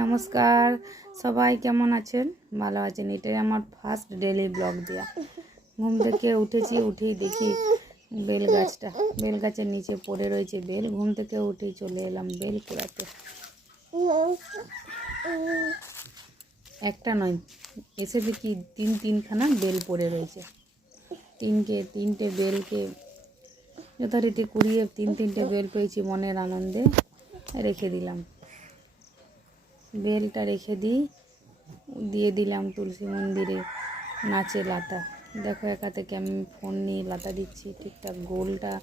নমস্কার। সবাই কেমন আছেন? ভালো আছেন? এটাই আমার ফার্স্ট ডেলি ব্লগ দেওয়া ঘুম থেকে উঠেছি, উঠেই দেখি বেল গাছটা বেল গাছের নিচে পড়ে রয়েছে বেল। ঘুম থেকে উঠেই চলে এলাম বেল কুড়াতে। একটা নয় এসে দেখি তিন, তিনখানা বেল পড়ে রয়েছে। তিনটে তিনটে বেলকে যথারীতি কুড়িয়ে তিন, তিনটে বেল পেয়েছি মনের আনন্দে। রেখে দিলাম। বেলটা রেখে দিই। দিয়ে দিলাম তুলসী মন্দিরে নাচে লাতা। দেখো একা থেকে আমি ফোন নিয়ে লাতা দিচ্ছি, ঠিকঠাক গোলটা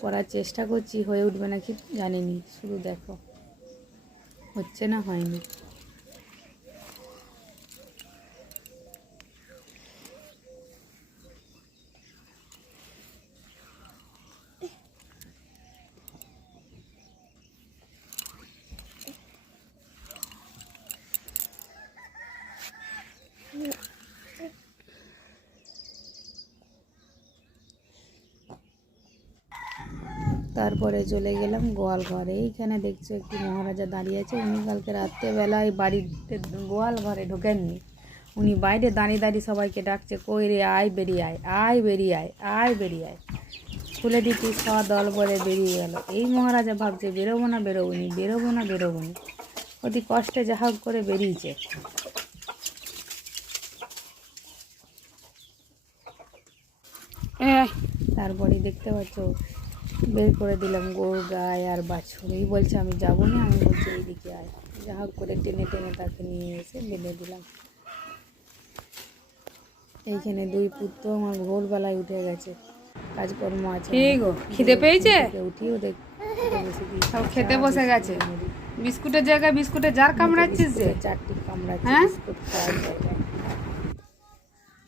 করার চেষ্টা করছি, হয়ে উঠবে নাকি জানিনি, শুধু দেখো। হচ্ছে না হয়নি। তারপরে চলে গেলাম গোয়াল ঘরে। এইখানে দেখছ একটি মহারাজা দাঁড়িয়ে আছে। উনি কালকে রাত্রেবেলায় বাড়িতে গোয়াল ঘরে ঢোকেননি। উনি বাইরে দাঁড়িয়ে দাঁড়িয়ে সবাইকে ডাকছে কই রে আয় বেরিয়ে আয় আয় বেরিয়ে আয় আয় বেরিয়ে আয়। খুলে দিচ্ছি সব দল বলে বেরিয়ে গেল। এই মহারাজা ভাবছে বেরোবো না বেরোবো নি বেরোবো না বেরোবো নি। অতি কষ্টে যা হোক করে বেরিয়েছে। তারপরে দেখতে পাচ্ছ বের করে দিলাম গরু গায়ে আর বাছুর। এই বলছে আমি যাব না। আমি বলছি এইদিকে আয়। যা হোক করে টেনে টেনে তাকে নিয়ে এসে বেঁধে দিলাম। এইখানে দুই পুত্র আমার ভোরবেলায় উঠে গেছে। কাজকর্ম আছে। কি গো খিদে পেয়েছে? উঠিও দিই সব খেতে বসে গেছে। বিস্কুটের জায়গায় বিস্কুটে জার কামড়াচ্ছিস যে? চারটি কামড়া হ্যাঁ? বিস্কুট খাওয়ার জায়গায়।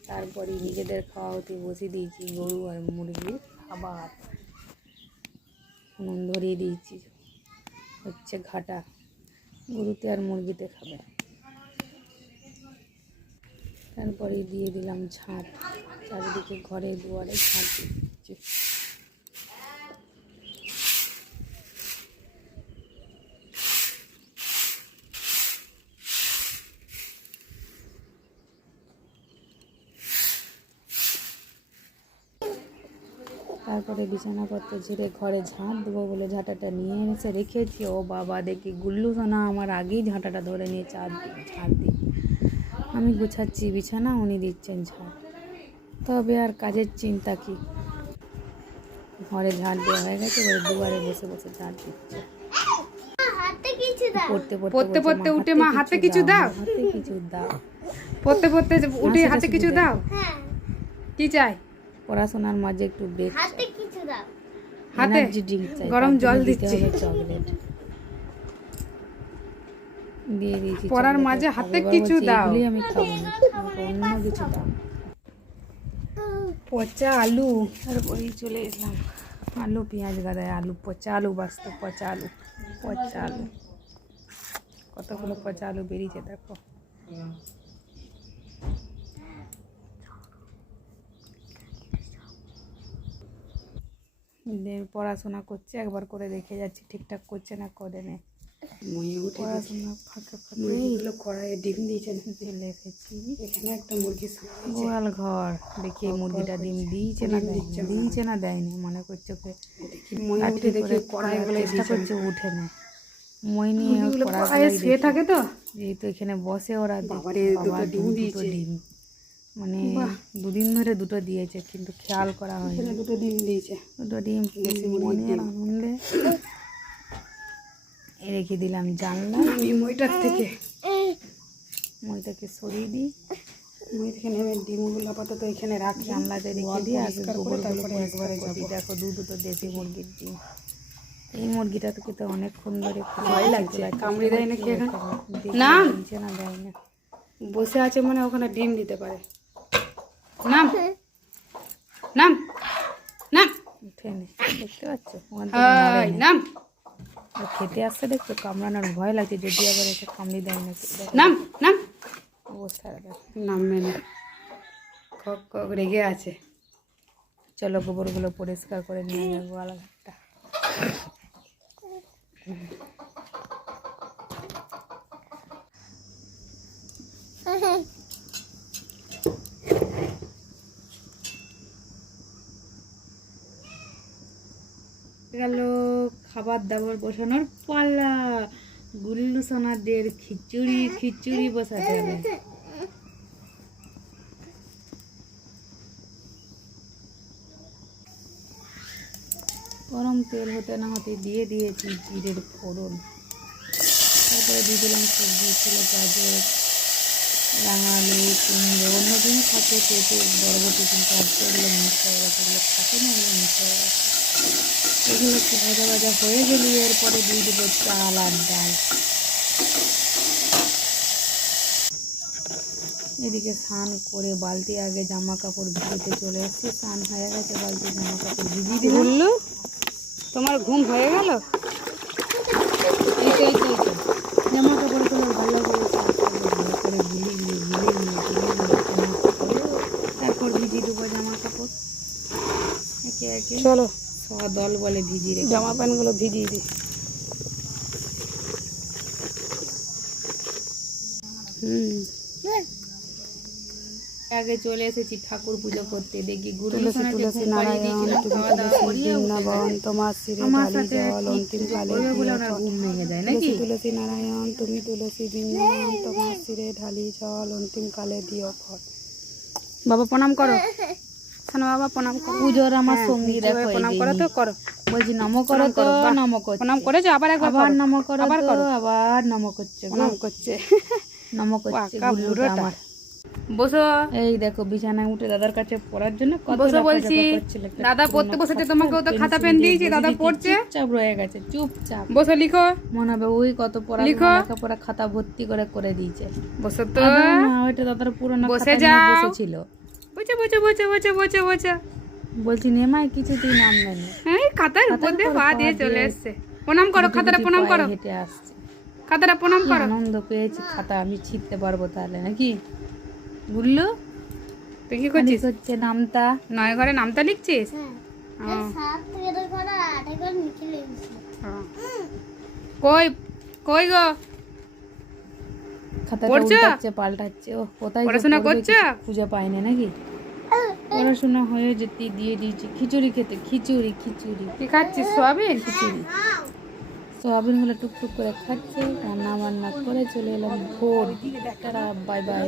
তারপরে নিজেদের খাওয়া হতে বসে দিয়েছি গরু আর মুরগির খাবার। নুন ধরিয়ে দিয়েছি। হচ্ছে ঘাটা। গরুতে আর মুরগিতে খাবে তারপরে দিয়ে দিলাম ঝাঁট চারিদিকে ঘরে দুয়ারে ঝাঁট দিচ্ছি তারপরে বিছানাপত্র ঝেড়ে ঘরে ঝাঁট দেবো বলে ঝাঁটাটা নিয়ে এসে রেখেছি। ও বাবা দেখি গুল্লু সোনা আমার আগেই ঝাঁটাটা ধরে নিয়ে চার ঝাঁট দিই আমি গুছাচ্ছি বিছানা উনি দিচ্ছেন ঝাঁট তবে আর কাজের চিন্তা কি? ঘরে ঝাঁট দেওয়া হয়ে গেছে এবার দুবারে বসে বসে ঝাঁট দিচ্ছে। পড়তে পড়তে পড়তে উঠে মা হাতে কিছু দাও হাতে কিছু দাও। পড়তে পড়তে উঠে হাতে কিছু দাও? কি চাই? পড়াশোনার মাঝে একটু ব্রেক হাতে ড্রিঙ্ক চাই গরম জল দিচ্ছি। চকলেট দিয়ে দিয়েছি পড়ার মাঝে। হাতে কিছু দাও। আমি খাব না অন্য কিছু দাও। পচা আলু। তারপরেই চলে এলাম আলু পেঁয়াজ গাদায় আলু পচা আলু বাঁচতে পচা আলু পচা আলু। কতগুলো পচা আলু বেরিয়েছে দেখো। পড়াশোনা করছে একবার করে দেখে যাচ্ছি ঠিকঠাক করছে না করে নে। পড়াশোনা ফাঁকে ফাঁকে মুরগিগুলো কড়াইয়ে ডিম দিয়েছেন এখানে একটা মুরগি গোয়াল ঘর। দেখি মুরগিটা ডিম দিয়েছে না দিয়েছে না দেয়নি? মনে করছে ওকে দেখি কড়াই গুলো করছে উঠে না। মই নিয়ে মুরগিগুলো কড়াই কড়াইয়ে শুয়ে থাকে তো। যেহেতু এখানে বসে ওরা দেখছে, বাবারে, দুটো ডিম দিয়েছে। ডিম। মানে দুদিন ধরে দুটো দিয়েছে কিন্তু খেয়াল করা হয় দুটো ডিম দিয়েছে। দুটো ডিম মনের আনন্দে। রেখে দিলাম জানলা। আমি মইটার থেকে। মইটাকে সরিয়ে দিই। মই থেকে নেমে ডিমগুলো আপাতত এখানে রাখি। জানলাতে রেখে দিই তারপরে একবারে দেখো দু দুটো দেশি মুরগির ডিম। এই মুরগিটা তো কিন্তু অনেকক্ষণ ধরে ভয় লাগছে। লাগছে। কামড়ে দেয় নাকি না। দেয় না বসে আছে মানে ওখানে ডিম দিতে পারে। নাম। নাম। নাম। উঠে নে দেখতে পাচ্ছ? হাই নাম। খেতে আসছে দেখছ কামড়ানোর ভয় লাগছে যদি আবার এসে কামড়ি দেয় না নাম নাম। অবস্থা দেখো। নামবে না কক কক রেগে আছে। চলো গোবরগুলো পরিষ্কার করে নিয়ে যাব গোয়াল ঘাটটা গেল খাবার দাবার বসানোর পাল্লা গুল্লু সোনাদের খিচুড়ি খিচুড়ি বসাতে হবে। গরম তেল হতে না হতে দিয়ে দিয়েছি জিরের ফোড়ন। তারপরে দিয়ে দিলাম সবজি, ছিল গাজর রাঙালু কুমড়ো অন্য দিন থাকে পেঁপে, বরবটি, কিন্তু আজকে এগুলো মিক্স হয়ে গেছে এগুলো থাকে না, এগুলো মিক্স হয়ে গেছে এগুলো একটু ভাজা ভাজা হয়ে গেলে এরপরে দিয়ে দেবো চাল আর ডাল। এদিকে স্নান করে বালতি আগে জামা কাপড় ভিজিতে চলে এসেছি। স্নান হয়ে গেছে বালতি জামা কাপড় ভিজিয়ে দিলাম। তোমার ঘুম হয়ে গেল? জামা কাপড়গুলো ভালো করে ভালো করে গুলি গুলি গুলি গুলি গুলি গুলি তারপর ভিজিয়ে দেবো জামা কাপড় একে একে। চলো। ছ দল বলে ভিজিয়ে রেখে জামা প্যান্টগুলো ভিজিয়ে দিই। হুম। আগে চলে এসেছি ঠাকুর পুজো করতে দেখি গুরু তুলসী নারায়ণ তুমি তুলসী বৃন্দাবন তোমার শিরে ঢালি জল অন্তিম কালে তুলসী নারায়ণ তুমি তুলসী বৃন্দাবন তোমার শিরে ঢালি জল অন্তিম কালে দিও ফল বাবা প্রণাম করো। শোনো বাবা প্রণাম করো পুজোর আমার সঙ্গী দেখো প্রণাম করো তো করো বলছি নম করো তো নম করছে প্রণাম করেছ আবার একবার আবার নম করো আবার করো আবার নম করছে প্রণাম করছে নম করছে বুড়োটা। আমার বসো এই দেখো বিছানায় উঠে দাদার কাছে পড়ার জন্য বসো বলছি। দাদা পড়তে বসেছে, খাতা, তোমাকেও তো খাতা পেন দিয়েছি, দাদা পড়ছে। চুপচাপ রয়ে গেছে চুপচাপ বসো লিখো মনে হবে ওই কত পড়া লিখো। লেখাপড়া খাতা ভর্তি করে করে দিয়েছে বসো তো ওইটা দাদার পুরনো বসে যাও। বসেছিল বসে বসে বসে বসে বসে বসে বলছি নেমাই কিছুতেই নামবে না হ্যাঁ খাতার উপর দিয়ে পা দিয়ে চলে এসছে প্রণাম করো খাতাটা প্রণাম করো। হেঁটে আসছে। খাতাটা প্রণাম করো। আনন্দ পেয়েছি খাতা আমি ছিটতে পারব তাহলে নাকি? বুঝলো তুই কি করছিস? হচ্ছে নামতা। নয় ঘরে নামটা লিখছিস? হ্যাঁ। কই কই গো? খাতা উল্টাচ্ছে পাল্টাচ্ছে। ও কোথায় পড়াশোনা পড়বে খুঁজে না নাকি? পড়াশোনা হয়ে যেতে দিয়ে দিয়েছি। খিচুড়ি খেতে খিচুড়ি খিচুড়ি। কি খাচ্ছিস সোয়াবিন? খিচুড়ি। সোয়াবিন হলে টুকটুক করে খাচ্ছে রান্না বান্না করে চলে এলাম ভোর। Bye bye.